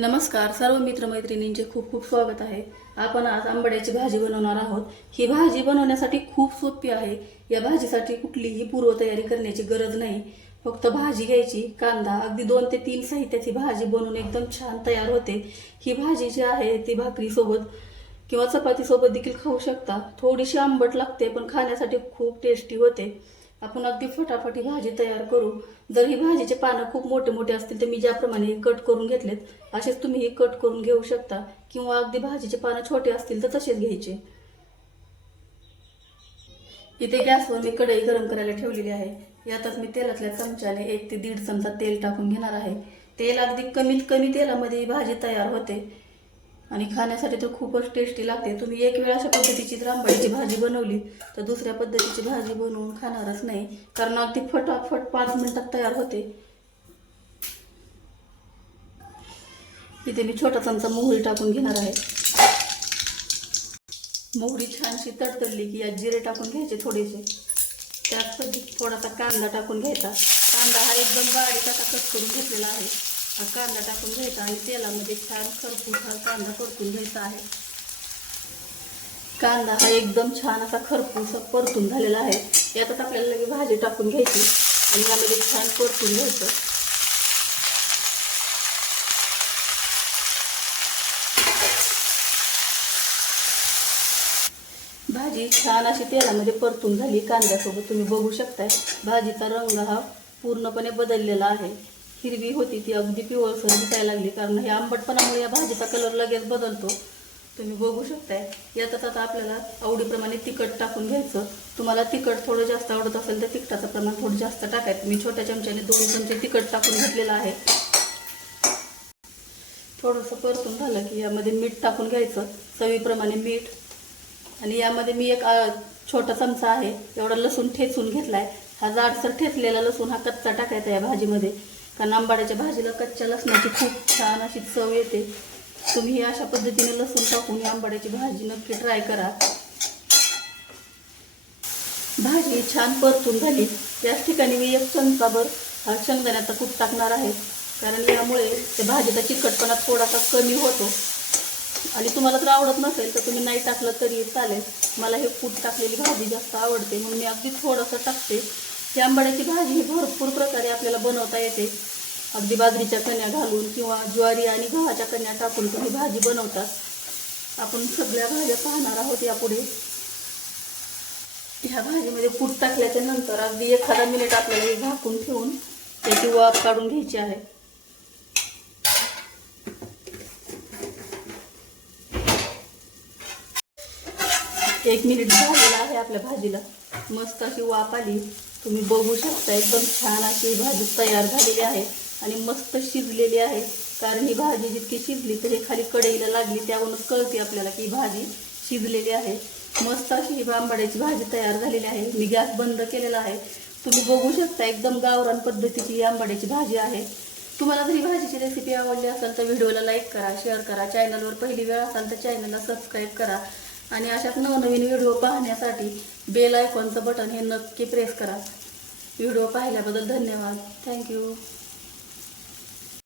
नमस्कार सर्व मित्रमैत्रिणींचे खूप खूप स्वागत आहे. आपण आज आंबड्याची भाजी बनवणार आहोत. ही भाजी बनवण्यासाठी खूप सोपी आहे. या भाजीसाठी कुठलीही पूर्वतयारी करण्याची गरज नाही. फक्त भाजी घ्यायची कांदा अगदी दोन ते तीन साहित्याची भाजी बनवून एकदम छान तयार होते. ही भाजी जी आहे ती भाकरीसोबत किंवा चपातीसोबत देखील खाऊ शकता. थोडीशी आंबट लागते पण खाण्यासाठी खूप टेस्टी होते. आपण अगदी फटाफट ही भाजी तयार करू. जर ही भाजीचे पानं खूप मोठे मोठे असतील तर मी ज्याप्रमाणे कट करून घेतलेत असेच तुम्ही हे कट करून घेऊ शकता. किंवा अगदी भाजीचे पानं छोटे असतील तर तसेच घ्यायचे. इथे गॅसवर मी कढई गरम करायला ठेवलेली आहे. यातच मी तेलातल्या चमच्याने एक ते दीड चमचा तेल टाकून घेणार आहे. तेल अगदी कमीत कमी तेलामध्ये ही भाजी तयार होते. आणि खाण्यासाठी तर खूपच टेस्टी लागते. तुम्ही एक वेळ अशा पद्धतीची जर भाजी बनवली तर दुसऱ्या पद्धतीची भाजी बनवून खाणारच नाही. कारण अगदी फटाफट पाच मिनटात तयार होते. इथे मी छोटा चमचा मोहरी टाकून घेणार आहे. मोहरी छानशी तडतडली की यात जिरे टाकून घ्यायचे थोडेसे. त्यात थोडासा कांदा टाकून घ्यायचा. कांदा हा एकदम बारीक आता कट करून घेतलेला आहे. हा कांदा टाकून घ्यायचा आणि तेलामध्ये छान खरपूस हा कांदा परतून घ्यायचा आहे. कांदा हा एकदम छान असा खरपूस परतून झालेला आहे. यातच आपल्याला लगेच भाजी टाकून घ्यायची आणि यामध्ये छान परतून घ्यायचं. भाजी छान अशी तेलामध्ये परतून झाली. कांद्यासोबत तुम्ही बघू शकताय. भाजीचा रंग हा पूर्णपणे बदललेला आहे. हिरवी होती ती अगदी पिवळसर दिसायला लागली. कारण हे आंबटपणामुळे या भाजीचा कलर लगेच बदलतो. तुम्ही बघू शकताय. यातच आता आपल्याला आवडीप्रमाणे तिखट टाकून घ्यायचं. तुम्हाला तिखट थोडं जास्त आवडत असेल तर तिखटाचं प्रमाण थोडं जास्त टाकायचं. मी छोट्या चमच्याने दोन चमचे तिखट टाकून घेतलेलं आहे. थोडंसं परतून झालं की यामध्ये मीठ टाकून घ्यायचं. चवीप्रमाणे मीठ. आणि यामध्ये मी एक छोटा चमचा आहे. एवढा लसूण ठेचून घेतलाय. हा जाडसर ठेचलेला लसूण हा कच्चा टाकायचा या भाजीमध्ये. कारण आंबाड्याच्या भाजीला कच्च्या लसणाची खूप छान अशी चव येते. तुम्ही ही अशा पद्धतीने लसूण टाकून ही आंबाड्याची भाजी नक्की ट्राय करा. भाजी छान परतून झाली. याच ठिकाणी मी एक चमचाभर हा शेंगदाण्याचा कूट टाकणार आहे. कारण यामुळे त्या भाजीचा चिकटपणा थोडासा कमी होतो. आणि तुम्हाला जर आवडत नसेल तर तुम्ही नाही टाकलं तरी चालेल. मला हे कूट टाकलेली भाजी जास्त आवडते म्हणून मी अगदी थोडंसं टाकते. ही आंबाड्याची भाजी ही भरपूर प्रकारे आपल्याला बनवता येते. अगदी बाजरीच्या कण्या घालून किंवा ज्वारी आणि गव्हाच्या कण्या टाकून तुम्ही भाजी बनवतात आपण सगळ्या भाज्या पाहणार आहोत यापुढे. ह्या भाजीमध्ये कूट टाकल्याच्या नंतर अगदी एखादा मिनिट आपल्याला हे झाकून ठेवून त्याची वाफ काढून घ्यायची आहे. एक मिनिट झालेला आहे आपल्या भाजीला. मस्त अशी वाफ आली. तुम्ही बघू शकता एकदम छान अशी भाजी तयार झालेली आहे. आणि मस्त शिजलेली आहे. कारण ही भाजी जितकी शिजली तर हे खाली कढईला लागली त्यावरूनच कळते आपल्याला की ही भाजी शिजलेली आहे. मस्त अशी ही आंबाड्याची भाजी तयार झालेली आहे. मी गॅस बंद केलेला आहे. तुम्ही बघू शकता एकदम गावरान पद्धतीची ही आंबाड्याची भाजी आहे. तुम्हाला जर ही भाजीची रेसिपी आवडली असेल तर व्हिडिओला लाईक करा शेअर करा चॅनलवर पहिली वेळ असाल तर चॅनलला सबस्क्राईब करा. आणि अशाच नवनवीन व्हिडिओ पाहण्यासाठी बेल आयकॉनचं बटन हे नक्की प्रेस करा. व्हिडिओ पाहिल्याबद्दल धन्यवाद. थँक्यू